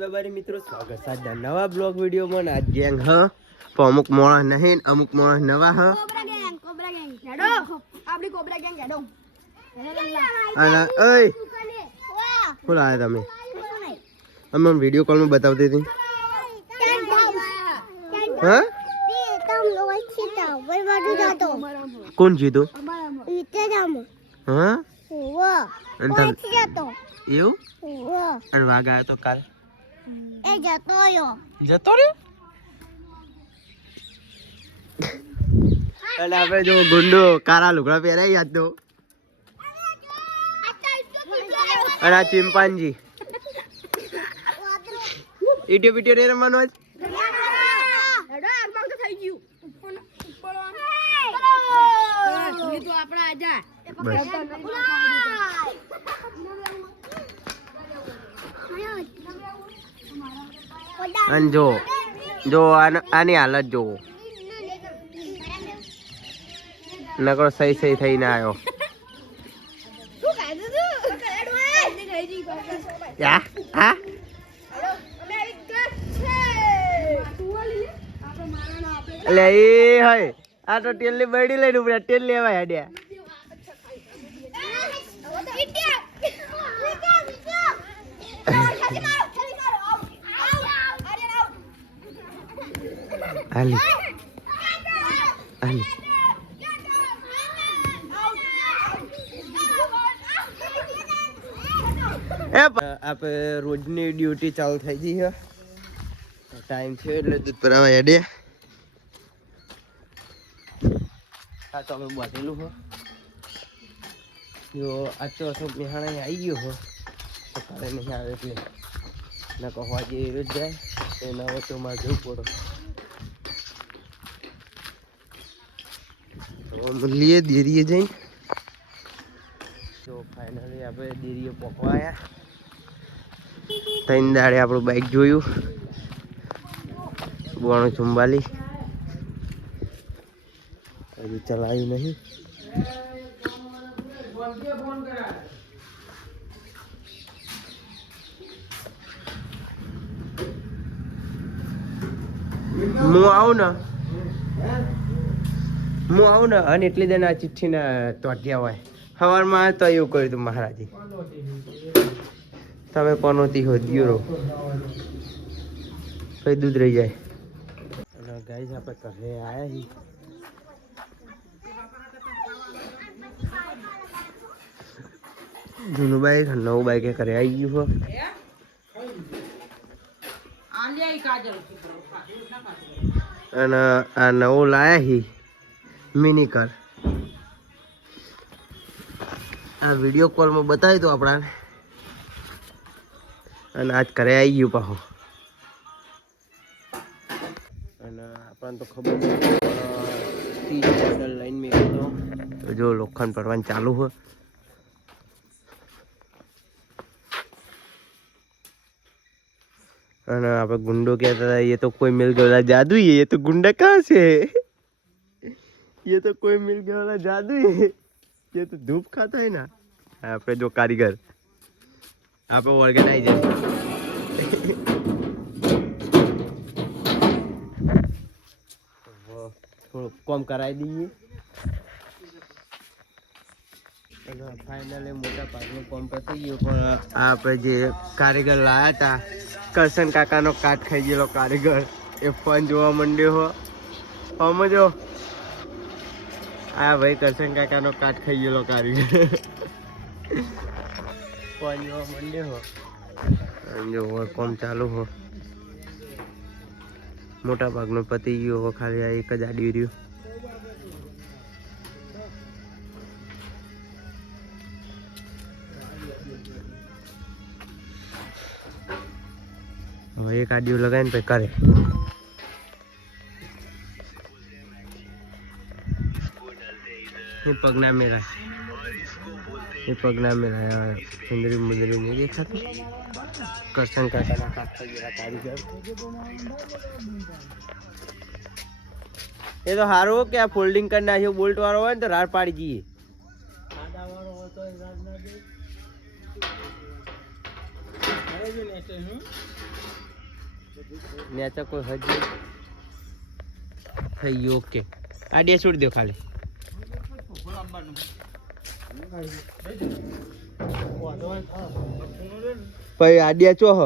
બાબારી મિત્રો સ્વાગત છે આજના નવા બ્લોગ વિડીયોમાં. આજ ગેંગ હ તો અમુક મોણા નહીં, અમુક મોણા નવા હ. કોબરા ગેંગ હેડો આપડી કોબરા ગેંગ હેડો. અને ઓય કોણ આયા તમે? અમે વિડીયો કોલમાં બતાવતી હતી. હા કોણ જીતું? હા એવું? અને વાઘ આવ્યો તો કાલ જતો રહ્યો. અને આપણે જો ગુંડો કાળા લુગડા પહેરાઈ યાદ તો. અને આ ચિમ્પાન્જી ઈટીઓ પીટીઓ નહીં રમવાનું આજ. અને જો આની હાલત જોવો, નકરો સહી થઈને આવ્યો. એટલે એ હોય આ તો તેલ ની બરડી લઈને ઉપડ્યા, તેલ લેવા હેડ્યા. હાલી હાલી આપણે રોજની ડ્યુટી ચાલુ થઈ ગઈ છે. ટાઈમ છે એટલે દૂધ ભરાવા હેડે. આ તો અમે બાંધેલું હો. જો આ તો મેહાણા આવી ગયો હો, સકાળે નહીં આવે એટલે ના કહવા જે રોજ જાય એના વચ્ચે મારે જવું પડે. તો લઈએ દેરીએ જઈને. તો ફાઇનલી આપણે દેરીએ પહોંચવા આવ્યા. 3 દાડે આપણું બાઇક જોયું 9244 હજી ચલાવ્યું નહીં. હું આવું ને અને એટલી દે આ ચિઠ્ઠી ને તોટ્યા હોય. સવારમાં તો એવું કર્યું હતું મહારાજી. તમે પનોતી હો દિયો કઈ દૂધ રહી જાય. અને ગાઈસ આપણે ઘરે આવ્યા છીએ. જૂનું બાઈક નવું બાઈક ઘરે આવી ગયું છે. અને આ નવું લાયા હી મિની કાર. આ વિડીયો કોલમાં બતાવી દો આપણાને. અને આજ ઘરે આવી ગયું પાછું. અને આપણને તો ખબર નથી પણ 30 મોડલ લાઈન મેં હતો તો જો લોખંડ ભરવાનું ચાલુ હોય. અને આપણે ગુંડો कहता था ये तो कोई मिल गया वाला जादू ही है. ये तो गुंडा कहाँ से है? ये तो कोई मिल गया वाला जादू ही है. ये तो धूप खाता है ना. આપણે જો કારીગર આપણે ઓર્ગેનાઇઝર થોડું કોમ કરાવી દઈએ. ફાઇનલી મોટા ભાગનું કોમ પતી ગયું. પણ આપણે જે કારીગર લાયા હતા કરશન કાકાનો કાટ ખાઈ ગયેલો કારીગર એ ફોન જોવા માંડ્યો હો. સમજો આ ભાઈ કરશન કાકાનો કાટ ખાઈ ગયેલો કારીગર ફોન જોવા માંડ્યો હો. જો કોમ ચાલુ હો. મોટા ભાગનો પતી ગયો હો. ખાલી આ એક જ આડી રહ્યું. હવે એક આડિયો લગાવીને પછી કરે. પગના મેરા સુંદરી મુંદરી નહીં દેખાતું. કરશન કાકાના કાપ થઈ ગયા કારીગર. એ તો સારું કે આ ફોલ્ડિંગ કરી નાખ્યું. બોલ્ટ વાળો હોય ને તો રાડ પાડી જઈએ. નેચા કોઈ હજી થઈ ગયું ઓકે આડિયા છોડી દો ખાલી પછી આડિયા ચો હ